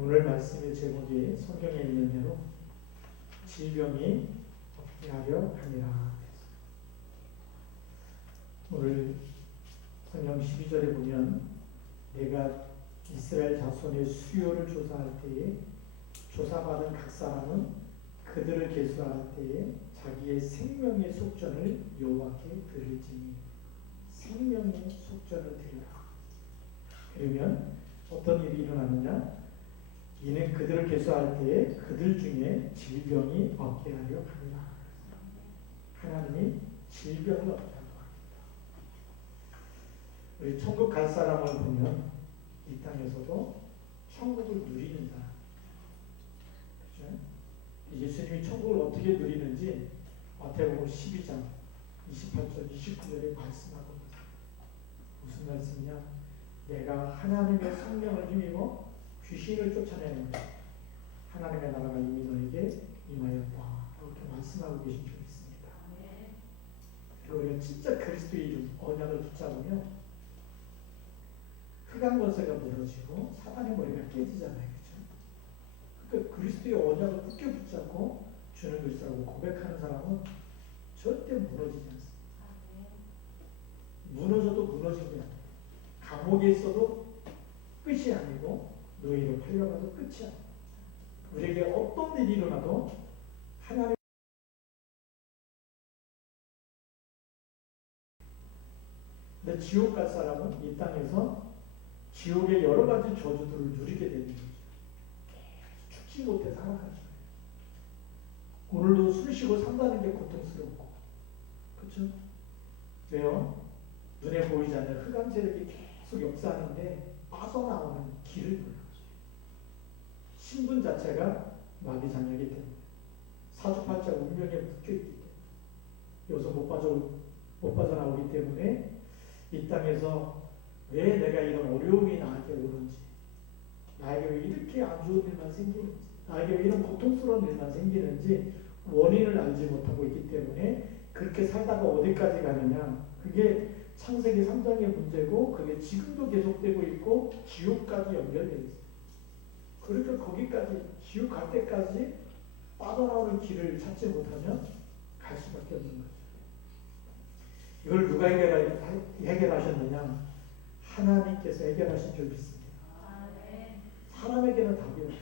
오늘 말씀의 제목이 성경에 있는 대로 질병이 없게 하려 함이라. 오늘 성경 12절에 보면 내가 이스라엘 자손의 수요를 조사할 때에 조사받은 각 사람은 그들을 계수할 때에 자기의 생명의 속전을 여호와께 드릴지니 생명의 속전을 드리라. 그러면 어떤 일이 일어나느냐? 이는 그들을 계수할 때에 그들 중에 질병이 없게 하려 합니다. 하나님이 질병을 없게 하려 합니다. 우리 천국 갈 사람을 보면 이 땅에서도 천국을 누리는 사람, 그렇죠? 예수님이 천국을 어떻게 누리는지 마태복음 12장 28절 29절에 말씀하고 있습니다. 무슨 말씀이냐? 내가 하나님의 성령을 힘입어 귀신을 쫓아내는 것, 하나님의 나라가 이미 너에게 임하였다. 이렇게 말씀하고 계신 줄 있습니다. 그리고 우리가 진짜 그리스도의 이름, 언약을 붙잡으면 흑암 권세가 무너지고 사단의 머리가 깨지잖아요. 그렇죠? 그러니까 그리스도의 언약을 굳게 붙잡고 주는 그리스도라고 고백하는 사람은 절대 무너지지 않습니다. 무너져도 무너진 게 아니에요. 감옥에 있어도 끝이 아니고 노예로 팔려가도 끝이 아니에요. 우리에게 어떤 일이 일어나도 하나님 근데 지옥 갈 사람은 이 땅에서 지옥의 여러 가지 저주들을 누리게 되는 거죠. 죽지 못해 살아가죠. 오늘도 술 쉬고 산다는 게 고통스럽고, 그렇죠? 왜요? 눈에 보이지 않는 흑암 세력이 계속 역사하는데 빠져나오는 길을 몰라요. 신분 자체가 마귀 장애이기 때문에 사주팔자 운명에 묶여있기 때문에 여기서 못 빠져나오기 때문에 이 땅에서 왜 내가 이런 어려움이 나에게 오는지, 나에게 왜 이렇게 안 좋은 일만 생기는지, 나에게 왜 이런 고통스러운 일만 생기는지 원인을 알지 못하고 있기 때문에 그렇게 살다가 어디까지 가느냐, 그게 창세기 3장의 문제고 그게 지금도 계속되고 있고 지옥까지 연결되어 있어요. 그러니까 거기까지 지옥 갈 때까지 빠져나오는 길을 찾지 못하면 갈 수밖에 없는 거죠. 이걸 누가 해결하셨느냐? 하나님께서 해결하신 줄 믿습니다. 사람에게는 답이 없어요.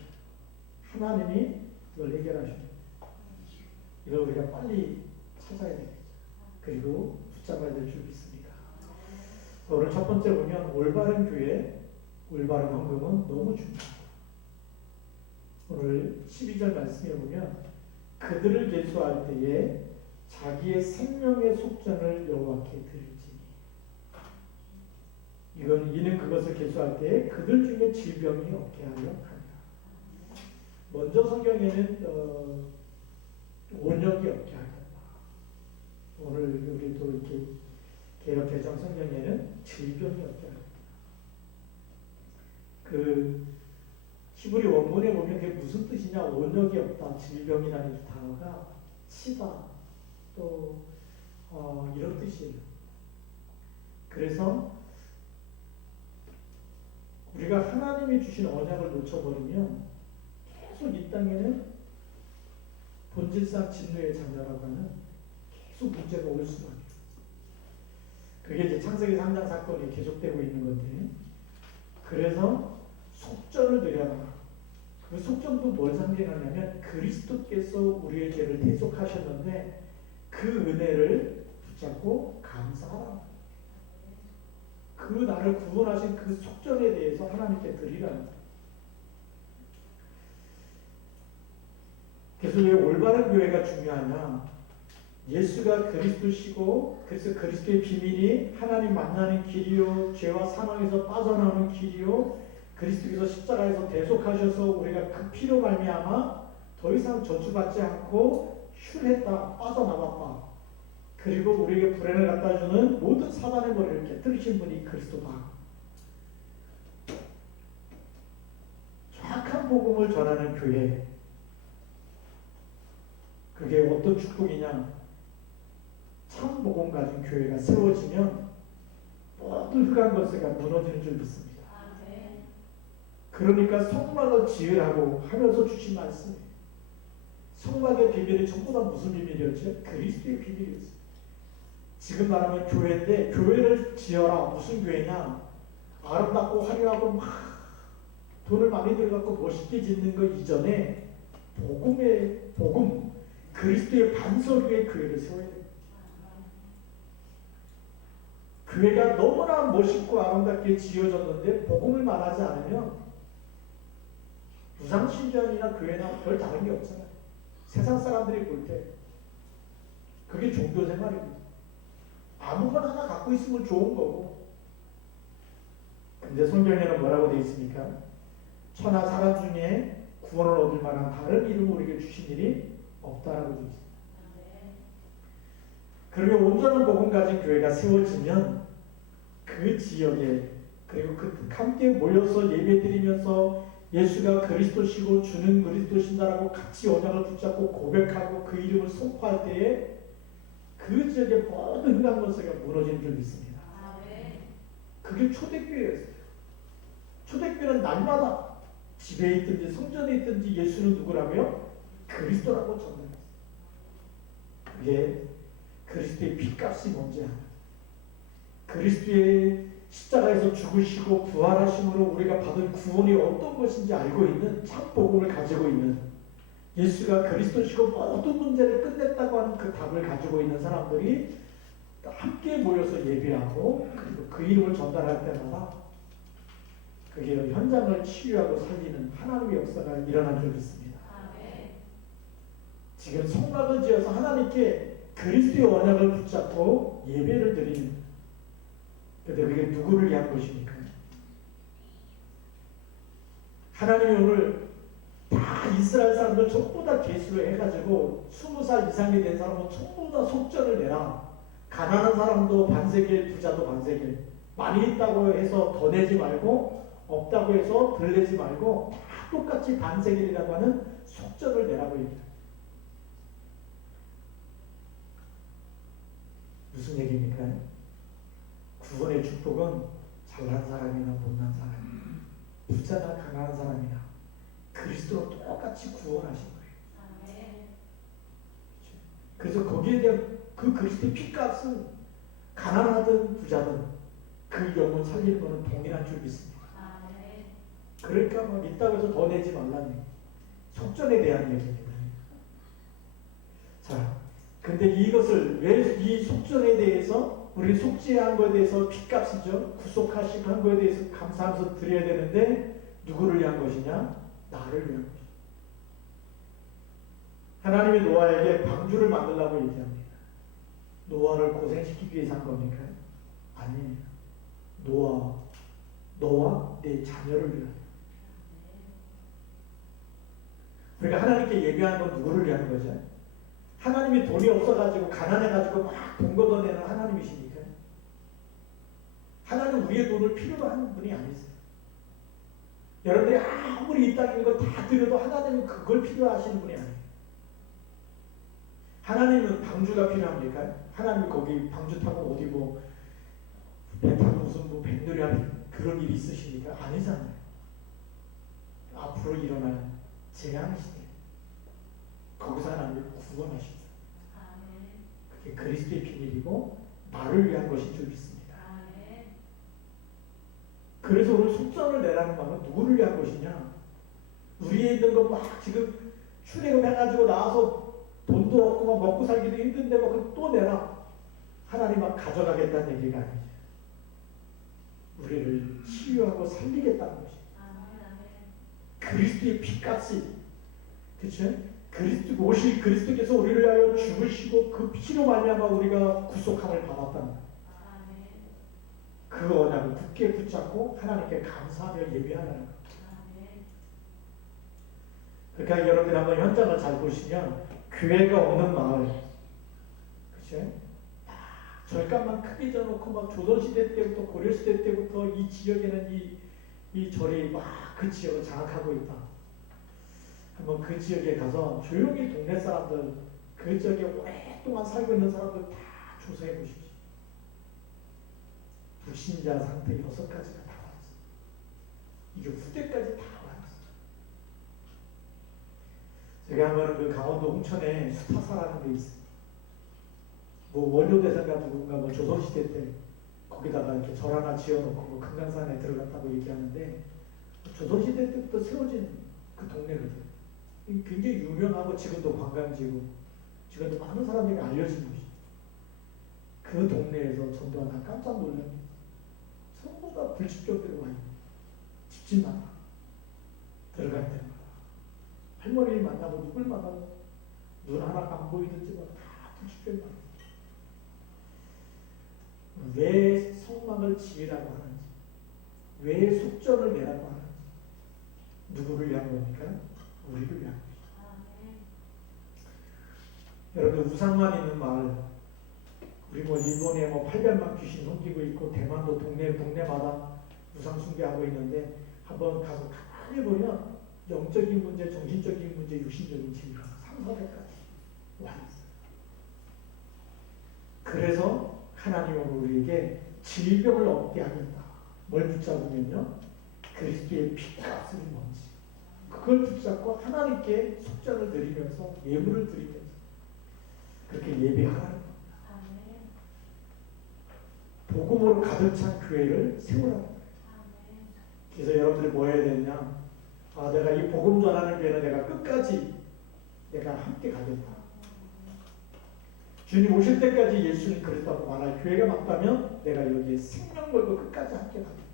하나님이 이걸 해결하십니다. 이걸 우리가 빨리 찾아야 되겠죠. 그리고 붙잡아야 될 줄 믿습니다. 오늘 첫 번째 보면 올바른 교회, 올바른 헌금은 너무 중요합니다. 오늘 12절 말씀에 보면 그들을 계수할 때에 자기의 생명의 속전을 여호와께 드릴지니, 이는 그것을 계수할 때에 그들 중에 질병이 없게 하려 합니다. 먼저 성경에는 온역이 없게 하겠다. 오늘 여기 또 이렇게 개역 개정 성경에는 질병이 없게 하겠다. 그 히브리 원문에 보면 그게 무슨 뜻이냐? 온역이 없다. 질병이라는 단어가 치다, 또 이런 뜻이에요. 그래서 우리가 하나님이 주신 언약을 놓쳐버리면 계속 이 땅에는 본질상 진노의 자녀라고 하는 계속 문제가 올 수밖에. 그게 이제 창세기 3장 사건이 계속되고 있는 건데, 그래서 속전을 드려라. 그 속전도 뭘 상징하냐면 그리스도께서 우리의 죄를 대속하셨는데 그 은혜를 붙잡고 감사하라. 그 나를 구원하신 그 속전에 대해서 하나님께 드리라는 거예요. 그래서 왜 올바른 교회가 중요하냐? 예수가 그리스도시고, 그래서 그리스도의 비밀이 하나님 만나는 길이요, 죄와 사망에서 빠져나오는 길이요, 그리스도께서 십자가에서 대속하셔서 우리가 그 피로 말미암아 더 이상 저주받지 않고 휼했다, 빠져나왔다. 그리고 우리에게 불행을 갖다 주는 모든 사단의 머리를 깨뜨리신 분이 그리스도다. 정확한 복음을 전하는 교회, 그게 어떤 축복이냐? 참 복음 가진 교회가 세워지면 모든 흑암 권세가 무너지는 줄 믿습니다. 그러니까 성막을 지으라고 하면서 주신 말씀이에요. 성막의 비밀이 전부 다 무슨 비밀이었죠? 그리스도의 비밀이었어요. 지금 말하면 교회인데 교회를 지어라. 무슨 교회냐? 아름답고 화려하고 막 돈을 많이 들여갖고 멋있게 짓는 것 이전에 복음, 그리스도의 반석 위에 교회를 세워야 돼요. 교회가 너무나 멋있고 아름답게 지어졌는데 복음을 말하지 않으면 무상신전이나 교회나 별 다른 게 없잖아요. 세상 사람들이 볼 때 그게 종교 생활입니다. 아무거나 하나 갖고 있으면 좋은 거고. 근데 성경에는 뭐라고 되어 있습니까? 천하 사람 중에 구원을 얻을 만한 다른 이름을 우리에게 주신 일이 없다라고 되어 있습니다. 그러면 온전한 복음 가진 교회가 세워지면 그 지역에 그리고 함께 모여서 예배드리면서 예수가 그리스도시고 주는 그리스도신다라고 같이 언약을 붙잡고 고백하고 그 이름을 선포할 때에 그 지역의 모든 흑암 권세가 무너지는 줄 믿습니다. 그게 초대교회였어요. 초대교회는 날마다 집에 있든지 성전에 있든지 예수는 누구라고요? 그리스도라고 전달했어요. 그게 그리스도의 핏값이 뭔지 알아요. 그리스도의 십자가에서 죽으시고 부활하심으로 우리가 받은 구원이 어떤 것인지 알고 있는 참 복음을 가지고 있는 예수가 그리스도시고 모든 문제를 끝냈다고 하는 그 답을 가지고 있는 사람들이 함께 모여서 예배하고 그리고 그 이름을 전달할 때마다 그게 현장을 치유하고 살리는 하나님의 역사가 일어난 줄 믿습니다. 지금 성막을 지어서 하나님께 그리스도의 언약을 붙잡고 예배를 드리는, 그런데 그게 누구를 위한 것입니까? 하나님이 오늘 다 이스라엘 사람들 전부 다 계수를 해가지고 20살 이상이 된 사람은 전부 다 속전을 내라. 가난한 사람도 반세겔, 부자도 반세겔. 많이 있다고 해서 더 내지 말고 없다고 해서 덜 내지 말고 다 똑같이 반세겔이라고 하는 속전을 내라고 얘기해요. 무슨 얘기입니까? 구원의 축복은 잘난 사람이나 못난 사람이나 부자나 가난한 사람이나 그리스도로 똑같이 구원하신 거예요. 그래서 거기에 대한 그 그리스도의 핏값은 가난하든 부자든 그 영혼 살리는 것은 동일한 줄 믿습니다. 그러니까 뭐 있다고 해서 더 내지 말라는 얘기. 속전에 대한 얘기입니다. 자, 근데 이것을 왜 이 속전에 대해서 우리 속죄한 것에 대해서 핏값이죠. 구속하시고 한 것에 대해서 감사하면서 드려야 되는데 누구를 위한 것이냐? 나를 위한 것이죠. 하나님이 노아에게 방주를 만들라고 얘기합니다. 노아를 고생시키기 위해서 한 겁니까? 아닙니다. 너와 내 자녀를 위하여. 그러니까 하나님께 예배하는 건 누구를 위한 거죠? 하나님이 돈이 없어가지고 가난해가지고 막 돈 걷어내는 하나님이십니까? 하나님 우리의 돈을 필요로 하는 분이 아니세요. 여러분들이 아무리 이 땅에 있는 걸 다 드려도 하나님은 그걸 필요로 하시는 분이 아니에요. 하나님은 방주가 필요합니까? 하나님이 거기 방주 타고 어디 뭐 배 타고 무슨 뭐 뱃놀이 하는 그런 일이 있으십니까? 아니잖아요. 앞으로 일어날 재앙 시대 거기서 하나님을 구원하십니다. 그게 그리스도의 비밀이고 나를 위한 것인 줄 믿습니다. 그래서 오늘 속전을 내라는 말은 누구를 위한 것이냐? 우리에 있는 거 막 지금 출애굽 해가지고 나와서 돈도 없고 막 먹고 살기도 힘든데 막 또 내라. 하나님 막 가져가겠다는 얘기가 아니죠. 우리를 치유하고 살리겠다는 것입니다. 그리스도의 피값이, 그렇죠? 그리스도 오실 그리스도께서 우리를 위하여 죽으시고 그 피로 말미암아 우리가 구속함을 받았답니다. 그 언약을 굳게 붙잡고 하나님께 감사하며 예배하라는 겁니다. 그러니까 여러분들이 한번 현장을 잘 보시면 교회가 없는 마을, 그렇죠? 절간만 크게 져놓고 막 조선시대 때부터 고려시대 때부터 이 지역에는 이 절이 막 그 지역을 장악하고 있다. 한번 그 지역에 가서 조용히 동네 사람들, 그 지역에 오랫동안 살고 있는 사람들 다 조사해 보십시오. 불신자 상태 6가지가 다 나왔어요. 이게 후대까지 다 왔어요. 제가 한번 그 강원도 홍천에 수타사라는 데 있어요. 뭐 원효대사가 누군가 뭐 조선시대 때 거기다가 이렇게 절 하나 지어놓고 뭐 금강산에 들어갔다고 얘기하는데 조선시대 때부터 세워진 그 동네거든요. 굉장히 유명하고 지금도 관광지고 지금도 많은 사람들이 알려진 곳이에요. 그 동네에서 전도하다 깜짝 놀랍니다. 전부 다 불집적들이 와 있는 집집마다 들어갈 때마다 할머니를 만나고 누굴 만나고 눈 하나 안 보이든지 다 불집적이 많아요. 왜 성막을 지으라고 하는지, 왜 속전을 내라고 하는지, 누구를 위한 겁니까? 우리를 위한 것이죠. 여러분, 우상만 있는 마을, 우리 뭐 일본에 뭐 800만 귀신 섬기고 있고 대만도 동네마다 우상 숭배하고 있는데 한번 가서 가만히 보면 영적인 문제, 정신적인 문제, 육신적인 질병 3,400가지 와 있어요. 그래서 하나님은 우리에게 질병을 얻게 하겠다. 뭘 붙잡으면요? 그리스도의 피값을 뭔지 그걸 붙잡고 하나님께 속전을 드리면서 예물을 드리면서 그렇게 예배하라는 겁니다. 복음으로 가득 찬 교회를 세우라는 거예요. 그래서 여러분들이 뭐 해야 되냐? 내가 이 복음 전하는 교회는 내가 끝까지 내가 함께 가겠다. 주님 오실 때까지 예수님 그랬다고 말할 교회가 맞다면 내가 여기에 생명 걸고 끝까지 함께 가겠다.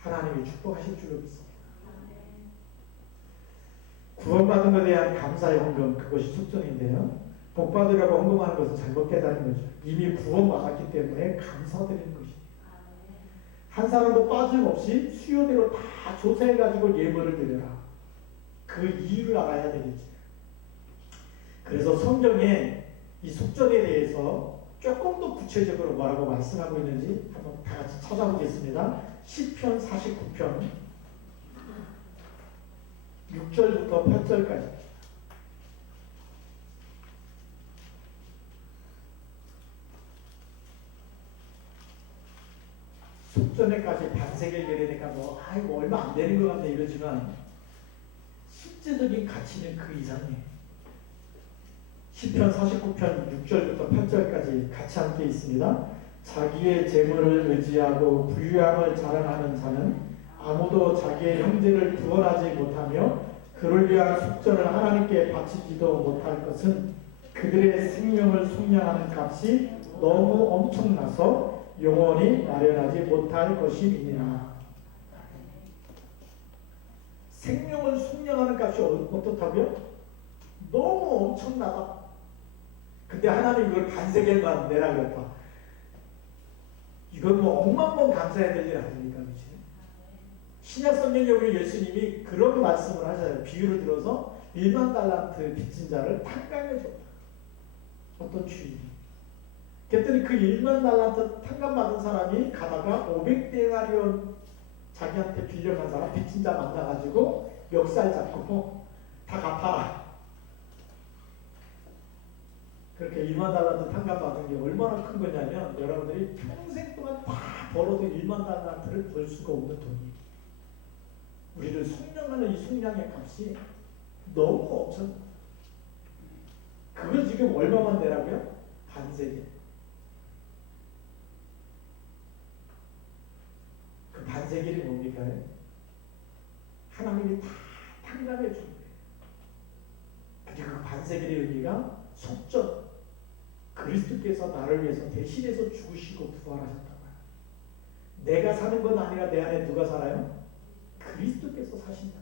하나님이 축복하실 줄로 믿습니다. 구원받은 것에 대한 감사의 헌금, 그것이 속전인데요. 복받으려고 헌금하는 것은 잘못 깨달은 거죠. 이미 구원받았기 때문에 감사드리는 것입니다. 한 사람도 빠짐없이 수요대로 다 조사해가지고 예물을 드려라. 그 이유를 알아야 되겠지. 그래서 성경에 이 속전에 대해서 조금 더 구체적으로 뭐라고 말씀하고 있는지 한번 다 같이 찾아보겠습니다. 시편 49편 6절부터 8절까지. 속전에까지 반세기를 내리니까 이거 얼마 안 되는 것 같네 이러지만 실제적인 가치는 그 이상이에요. 시편 49편 6절부터 8절까지 같이 함께 있습니다. 자기의 재물을 의지하고 부유함을 자랑하는 자는 아무도 자기의 형제를 구원하지 못하며 그를 위한 속전을 하나님께 바치지도 못할 것은 그들의 생명을 속량하는 값이 너무 엄청나서 영원히 마련하지 못할 것임이니라. 생명을 속량하는 값이 어떻다고요? 너무 엄청나다. 근데 하나님 이걸 반세겔만 내라 그랬다. 이건 뭐 억만 번 감사해야 될 일 아닙니까? 그치? 신약 성경에 예수님이 그런 말씀을 하잖아요. 비유를 들어서 1만 달란트 빚진 자를 탕감해 줬다. 어떤 주인이. 그랬더니 그 1만 달란트 탕감받은 사람이 가다가 500데나리온 자기한테 빌려간 사람 빚진 자 만나가지고 멱살 잡고 다 갚아라. 그렇게 1만 달란트 탕감받은 게 얼마나 큰 거냐면 여러분들이 평생 동안 다 벌어도 1만 달란트를 벌 수가 없는 돈이에요. 우리를 속량하는 이 속량의 값이 너무 엄청나. 그걸 지금 얼마만 내라고요? 반세기. 그 반세기는 뭡니까? 하나님이 다 탕감해 준 거예요. 그리고 그 반세기의 의미가 속전. 그리스도께서 나를 위해서 대신해서 죽으시고 부활하셨다고요. 내가 사는 건 아니라 내 안에 누가 살아요? 그리스도께서 사신다.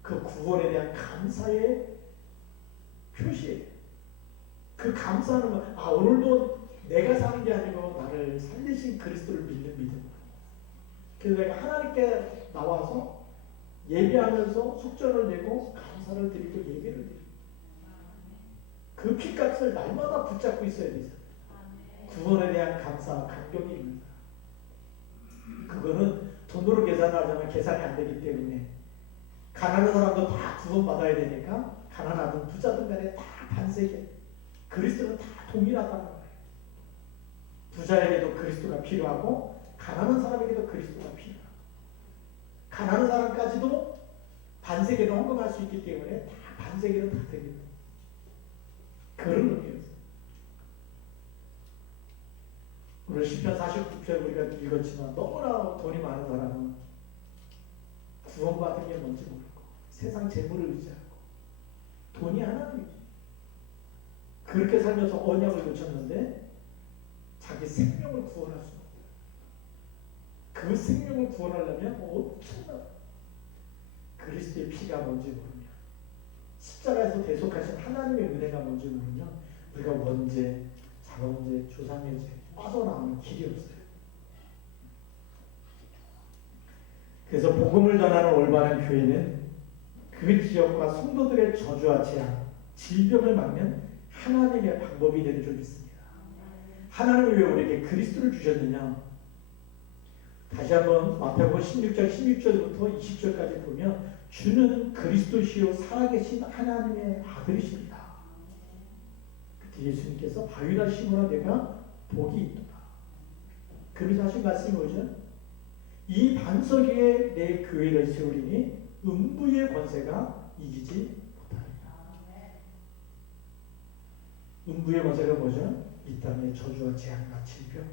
그 구원에 대한 감사의 표시예요. 그 감사하는 건 오늘도 내가 사는 게 아니고 나를 살리신 그리스도를 믿는 믿음. 그래서 내가 하나님께 나와서 예배하면서 속전을 내고 감사를 드리고 예배를 드리고 그 피값을 날마다 붙잡고 있어야 되죠. 구원에 대한 감사, 감격이 있는 거야. 그거는 돈으로 계산하자면 계산이 안 되기 때문에 가난한 사람도 다 구원받아야 되니까 가난하든 부자든 간에 다 반세계. 그리스도는 다 동일하다는 거예요. 부자에게도 그리스도가 필요하고 가난한 사람에게도 그리스도가 필요하고 가난한 사람까지도 반세계를 헌금할 수 있기 때문에 다 반세계는 다 드립니다. 그런 의미였어요. 오늘 시편 49편 우리가 읽었지만 너무나 돈이 많은 사람은 구원받은 게 뭔지 모르고 세상 재물을 의지하고 돈이 하나님이지. 그렇게 살면서 언약을 놓쳤는데 자기 생명을 구원할 수 없어요. 그 생명을 구원하려면 엄청난 그리스도의 피가 뭔지 모르면, 십자가에서 대속하신 하나님의 은혜가 뭔지 모르면 우리가 원죄, 자범죄, 조상의 죄 빠져나오는 길이 없어요. 그래서 복음을 전하는 올바른 교회는 그 지역과 성도들의 저주와 재앙, 질병을 막는 하나님의 방법이 되는 줄 믿습니다. 하나님이 왜 우리에게 그리스도를 주셨느냐? 다시 한번 마태복음 16장 16절부터 20절까지 보면 주는 그리스도시요 살아계신 하나님의 아들이십니다. 그때 예수님께서 바위라 시므라 내가 복이 있도다. 그러면서 하신 말씀이 뭐죠? 이 반석 위에 내 교회를 세우리니 음부의 권세가 이기지 못하리라. 음부의 권세가 뭐죠? 이 땅의 저주와 재앙과 질병,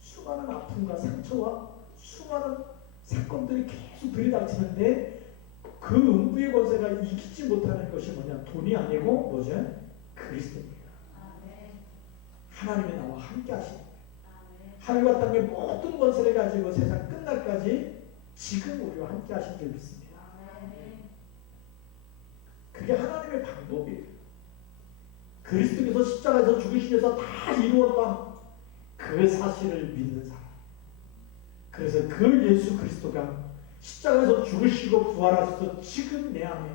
수많은 아픔과 상처와 수많은 사건들이 계속 들이닥치는데 그 음부의 권세가 이기지 못하는 것이 뭐냐? 돈이 아니고 뭐죠? 그리스도입니다. 하나님이 나와 함께 하시는 거예요. 하늘과 땅의 모든 권세를 가지고 세상 끝날까지 지금 우리와 함께 하신 줄 믿습니다. 그게 하나님의 방법이에요. 그리스도께서 십자가에서 죽으시면서 다 이루었다. 그 사실을 믿는 사람. 그래서 그 예수 그리스도가 십자가에서 죽으시고 부활하셔서 지금 내 안에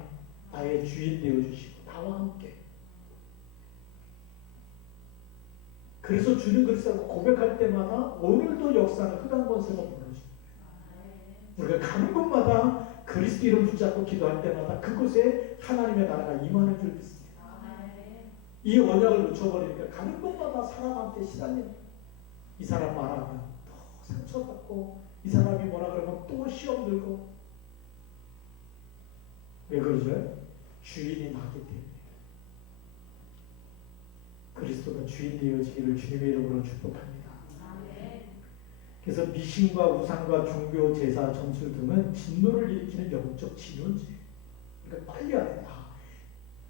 나의 주인 되어주시고 나와 함께. 그래서 주는 그리스도라고 고백할 때마다 오늘도 역사는 흑암 권세가 무너집니다. 우리가 가는 곳마다 그리스도 이름 붙잡고 기도할 때마다 그곳에 하나님의 나라가 임하는 줄 믿습니다. 이 언약을 놓쳐버리니까 가는 곳마다 사람한테 시달립니다. 이 사람 말하면 또 상처받고 이 사람이 뭐라 그러면 또 시험 들고. 왜 그러죠? 주인이 나기 때문에. 그리스도가 주인 되어지기를 주님의 이름으로 축복합니다. 그래서 미신과 우상과 종교, 제사, 점술 등은 진노를 일으키는 영적 진원죄. 그러니까 빨리 알아야 돼.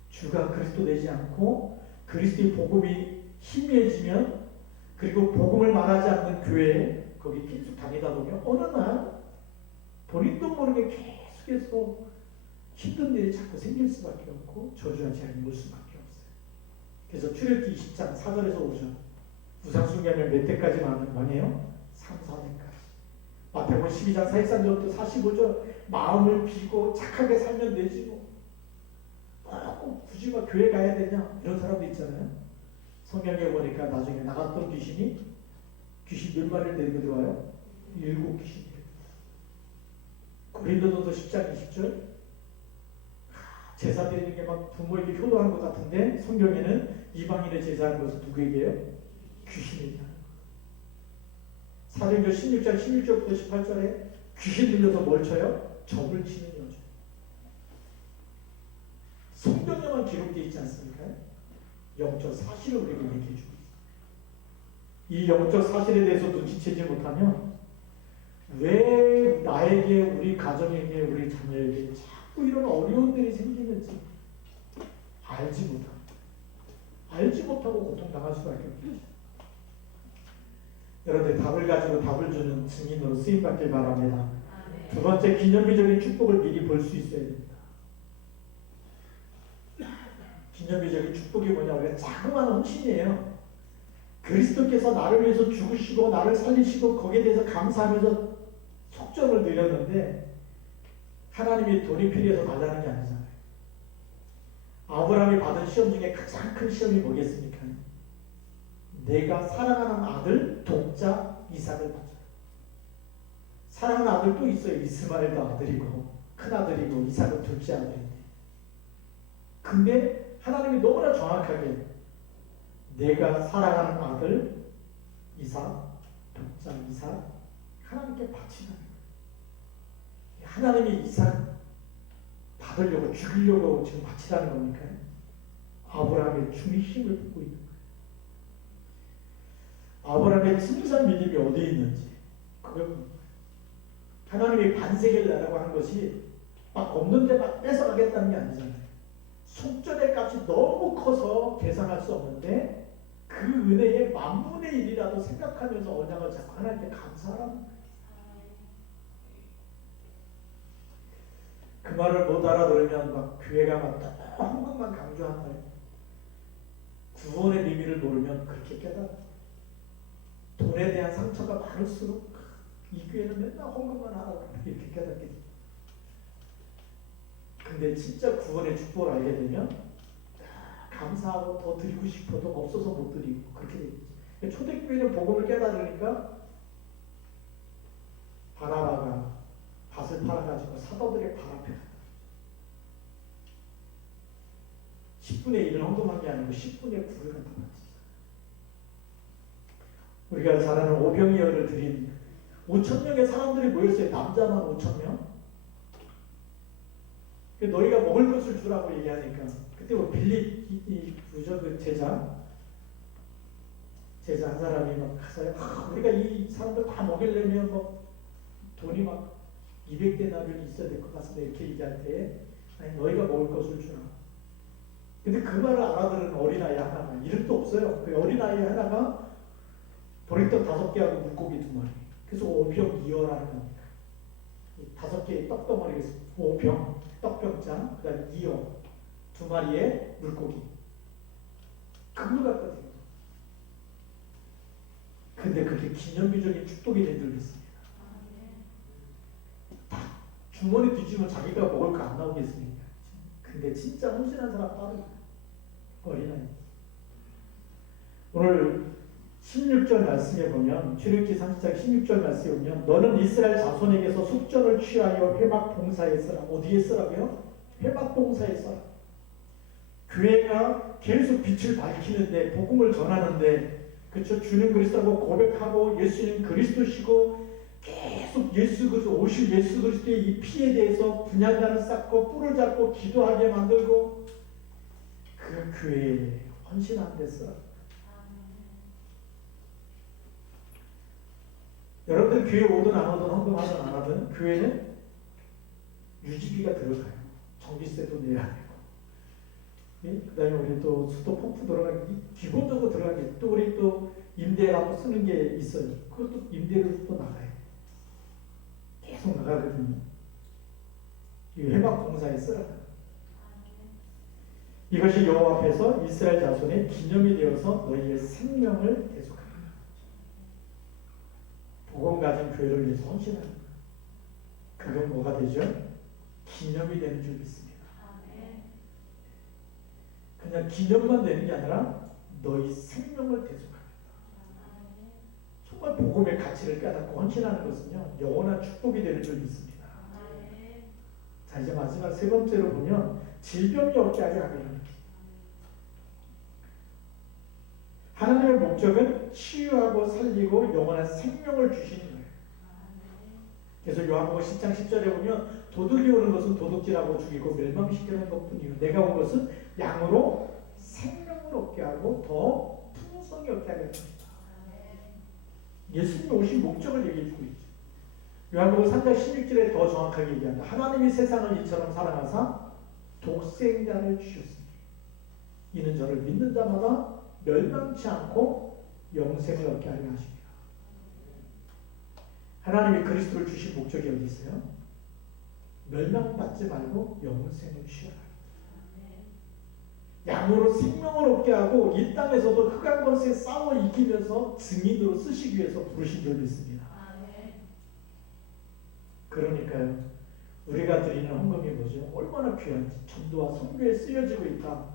주가 그리스도 되지 않고 그리스도의 복음이 희미해지면, 그리고 복음을 말하지 않는 교회에 거기 계속 다니다 보면 어느 날 본인도 모르게 계속해서 힘든 일이 자꾸 생길 수밖에 없고 저주와 재앙이 올 수밖에 없어요. 그래서 출애굽기 20장 4절에서 5절 우상 숭배하면 몇 대까지 많아요? 3, 4대까지. 마태복음 12장 43절부터 45절 마음을 비고 착하게 살면 되지 뭐. 꼭 굳이 막 교회 가야 되냐? 이런 사람도 있잖아요. 성경에 보니까 나중에 나갔던 귀신 몇 마리를 데리고 들어와요? 7귀신. 고린도전서 10장 20절 제사 드리는 게 막 부모에게 효도하는 것 같은데 성경에는 이방인의 제사하는 것은 누구에게요? 귀신에게 하는 거예요. 사도행전 16장 16절부터 18절에 귀신 들려서 뭘 쳐요? 점을 치는 여자. 성경에만 기록되어 있지 않습니까? 영적 사실을 우리에게 얘기해 주고 있어요. 이 영적 사실에 대해서 눈치채지 못하면 왜 나에게, 우리 가정에게, 우리 자녀에게 자꾸 이런 어려운 일이 생기는지 알지 못합니다. 알지 못하고 고통당할 수밖에 없죠. 여러분들 답을 가지고 답을 주는 증인으로 쓰임받길 바랍니다. 두 번째, 기념비적인 축복을 미리 볼 수 있어야 됩니다. 기념비적인 축복이 뭐냐? 우리가 자그마한 헌신이에요. 그리스도께서 나를 위해서 죽으시고 나를 살리시고 거기에 대해서 감사하면서 속정을 드렸는데 하나님이 돈이 필요해서 달라는 게 아니잖아요. 아브라함이 받은 시험 중에 가장 큰 시험이 뭐겠습니까? 내가 사랑하는 아들 독자 이삭을 받잖아요. 사랑하는 아들 또 있어요. 이스마엘도 아들이고 큰아들이고 이삭은 둘째 아들인데, 근데 하나님이 너무나 정확하게 내가 사랑하는 아들 이삭, 독자 이삭 하나님께 바치는 거예요. 하나님이 이삭 받으려고 죽이려고 지금 바치라는 겁니까? 아브라함의 중심을 보고 있는 거예요. 아브라함의 진짜 믿음이 어디에 있는지 그걸 하나님이 반세계를 내라고 한 것이 막 없는데 막 뺏어가겠다는 게 아니잖아요. 속전의 값이 너무 커서 계산할 수 없는데 그 은혜의 만분의 일이라도 생각하면서 언약을 잡고 하나님께 감사하라는 거예요. 그 말을 못 알아들으면 막 교회가 막 한 것만 강조하는 거예요. 구원의 의미를 모르면 그렇게 깨달아요. 돈에 대한 상처가 많을수록 이 교회는 맨날 헌금만 하라고 이렇게 깨닫게 돼요. 근데 진짜 구원의 축복을 알게 되면 감사하고 더 드리고 싶어도 없어서 못 드리고 그렇게 되죠. 초대교회는 복음을 깨달으니까 바나바가 밭을 팔아가지고 사도들의 발 앞에 갔다. 10분의 1을 헌금한 게 아니고 10분의 9를 갖다 바쳤어요. 우리가 잘 아는 오병이어를 드린 5,000명의 사람들이 모였어요. 남자만 5,000명. 너희가 먹을 것을 주라고 얘기하니까 그때 뭐 빌립 그 제자 한 사람이 막 가서 우리가 이 사람들 다 먹이려면 뭐 돈이 막 200데나리온이 있어야 될 것 같습니다. 이렇게 얘기할 때 아니 너희가 먹을 것을 주라. 근데 그 말을 알아들은 어린아이 하나가 이름도 없어요. 그 어린아이 하나가 보리떡 5개하고 물고기 2마리. 그래서 오병이어라는 겁니다. 5개의 떡덩어리에서 오병, 떡병장, 그 다음에 이어 2마리의 물고기. 그걸 갖다 드린 거예요. 근데 그게 기념비적인 축복이 된 적이 있습니다. 주머니 뒤지면 자기가 먹을 거 안 나오겠습니까? 근데 진짜 헌신한 사람 빠르다. 어린아이. 오늘 16절 말씀에 보면 출애굽기 30장 16절 말씀에 보면 너는 이스라엘 자손에게서 숙전을 취하여 회막 봉사에 쓰라. 어디에 쓰라고요? 회막 봉사에 써라. 교회가 계속 빛을 밝히는데 복음을 전하는데 그쵸? 주는 그리스도라고 고백하고 예수님 그리스도시고 계속 예수 그리스도 오실 예수 그리스도의 이 피에 대해서 분향단을 쌓고 뿔을 잡고 기도하게 만들고 그 교회에 헌신한 데 쓰라. 여러분들 교회 오든 안 오든 헌금하든 안 하든 교회는 유지비가 들어가요. 전기세도 내야 되고. 예? 그 다음에 우리 또 수도 펌프 들어가기 기본적으로 들어가게 또 우리 또 임대라고 쓰는 게 있어요. 그것도 임대를 또 나가요. 계속 나가거든요. 이 회막 공사에 쓰라. 이것이 여호와 앞에서 이스라엘 자손의 기념이 되어서 너희의 생명을 대속하라. 복음 가진 교회를 위해서 헌신하는 거예요. 그건 뭐가 되죠? 기념이 되는 줄 믿습니다. 그냥 기념만 되는 게 아니라 너희 생명을 대속합니다. 정말 복음의 가치를 깨닫고 헌신하는 것은요 영원한 축복이 되는 줄 믿습니다. 자 이제 마지막 세 번째로 보면 질병이 없게 하게 하면 하나님의 목적은 치유하고 살리고 영원한 생명을 주시는 거예요. 그래서 요한복음 10장 10절에 보면 도둑이 오는 것은 도둑질하고 죽이고 멸망시키는 것뿐이요 내가 온 것은 양으로 생명을 얻게 하고 더 풍성히 얻게 하는 것입니다. 예수님이 오신 목적을 얘기해 주고 있죠. 요한복음 3장 16절에 더 정확하게 얘기합니다. 하나님이 세상을 이처럼 사랑하사 독생자를 주셨으니 이는 저를 믿는 자마다 멸망치 않고 영생을 얻게 하려 하십니다. 하나님이 그리스도를 주신 목적이 어디 있어요? 멸망받지 말고 영생을 취하라. 양으로 생명을 얻게 하고 이 땅에서도 흑암 권세에 싸워 이기면서 증인으로 쓰시기 위해서 부르신 줄 믿습니다. 그러니까요. 우리가 드리는 헌금이 뭐죠? 얼마나 귀한지 전도와 선교에 쓰여지고 있다.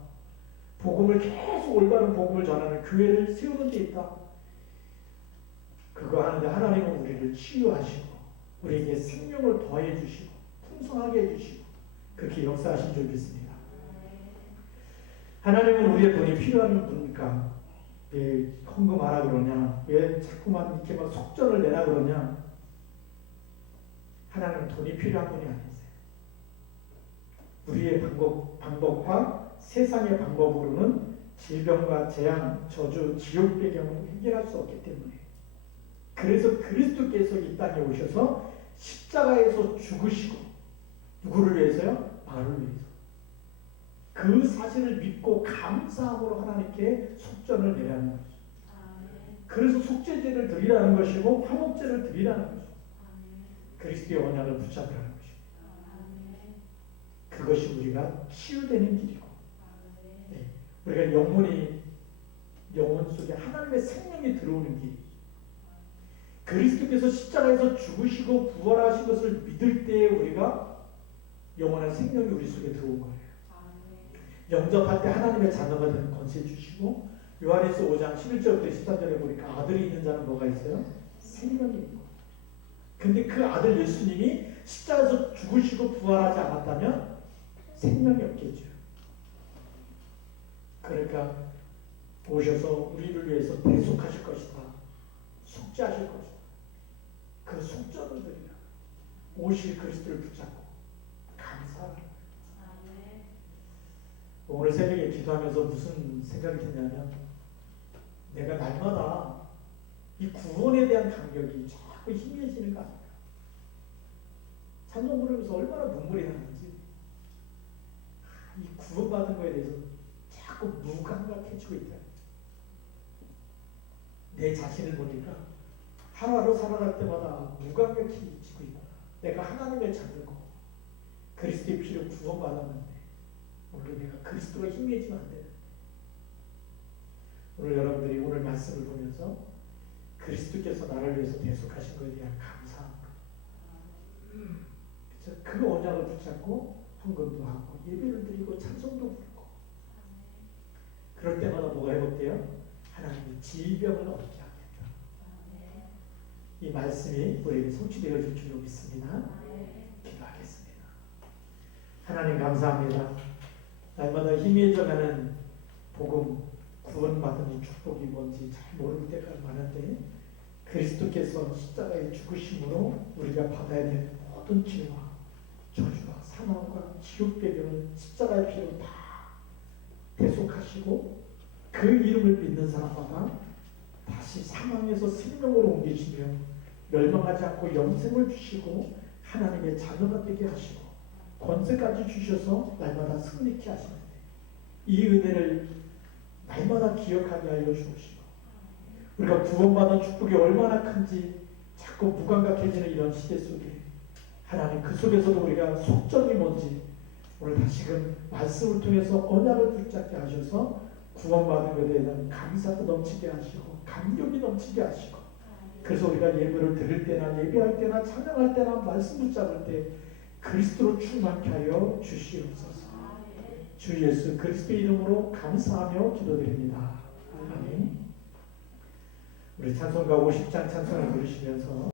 복음을 계속 올바른 복음을 전하는 교회를 세우는 데 있다. 그거 하는데 하나님은 우리를 치유하시고 우리에게 생명을 더해 주시고 풍성하게 해주시고 그렇게 역사하신 줄 믿습니다. 하나님은 우리의 돈이 필요한 분이니까 왜 헌금하라 그러냐, 왜 자꾸만 이렇게 막 속전을 내라 그러냐. 하나님은 돈이 필요한 분이 아니세요. 우리의 방법과 세상의 방법으로는 질병과 재앙, 저주, 지옥 배경을 해결할 수 없기 때문에 그래서 그리스도께서 이 땅에 오셔서 십자가에서 죽으시고 누구를 위해서요? 나를 위해서. 그 사실을 믿고 감사함으로 하나님께 속전을 내라는 거죠. 그래서 속죄제를 드리라는 것이고 화목제를 드리라는 거죠. 그리스도의 언약을 붙잡으라는 것입니다. 그것이 우리가 치유되는 길이고 네. 우리가 영혼 속에 하나님의 생명이 들어오는 길. 그리스도께서 십자가에서 죽으시고 부활하신 것을 믿을 때에 우리가 영원한 생명이 우리 속에 들어온 거예요. 영접할 때 하나님의 자녀가 되는 권세 주시고 요한일서 5장 11절부터 13절에 보니까 아들이 있는 자는 뭐가 있어요? 생명이 있고. 근데 그 아들 예수님이 십자가에서 죽으시고 부활하지 않았다면 생명이 없겠죠. 그러니까 오셔서 우리를 위해서 대속하실 것이다. 속죄하실 것이다. 그 속죄를 드리라. 오실 그리스도를 붙잡고 감사하라. 오늘 새벽에 기도하면서 무슨 생각이 드냐면 내가 날마다 이 구원에 대한 감격이 자꾸 희미해지는 거 아닐까. 찬송 부르면서 얼마나 눈물이 나는지 이 구원받은 거에 대해서 자꾸 무감각해지고 있다. 내 자신을 보니까 하루하루 살아갈 때마다 무감각해지고 있구나. 내가 하나님의 자녀고 그리스도의 피로 구원받았는데 오늘 내가 그리스도가 희미해지면 안 되는. 오늘 여러분들이 오늘 말씀을 보면서 그리스도께서 나를 위해서 대속하신 것에 대한 감사합니다. 그래서 그 언약을 붙잡고 헌금도 하고 예배를 드리고 찬송도 부르고 그럴 때마다 뭐가 회복돼요? 하나님이 질병을 얻게 합니다. 이 말씀이 우리에게 성취되어질 줄로 믿습니다. 기도하겠습니다. 하나님 감사합니다. 날마다 희미해져가는 복음, 구원받은 이 축복이 뭔지 잘 모를 때가 많은데 그리스도께서 십자가에 죽으심으로 우리가 받아야 될 모든 죄와 저주와 사망과 지옥 배경을 십자가의 피로 다 대속하시고 그 이름을 믿는 사람마다 다시 사망에서 생명으로 옮기시며 멸망하지 않고 영생을 주시고 하나님의 자녀가 되게 하시고 권세까지 주셔서 날마다 승리케 하시는데 이 은혜를 날마다 기억하게 하여 주시고 우리가 구원받은 축복이 얼마나 큰지 자꾸 무감각해지는 이런 시대 속에 하나님 그 속에서도 우리가 속전이 뭔지 오늘 다시금 말씀을 통해서 언약을 붙잡게 하셔서 구원받은 것에 대한 감사도 넘치게 하시고 감격이 넘치게 하시고 그래서 우리가 예물을 드릴 때나 예배할 때나 찬양할 때나 말씀 붙잡을 때 그리스도로 충만케 하여 주시옵소서. 주 예수 그리스도의 이름으로 감사하며 기도드립니다. 아멘. 우리 찬송가 50장 찬송을 부르시면서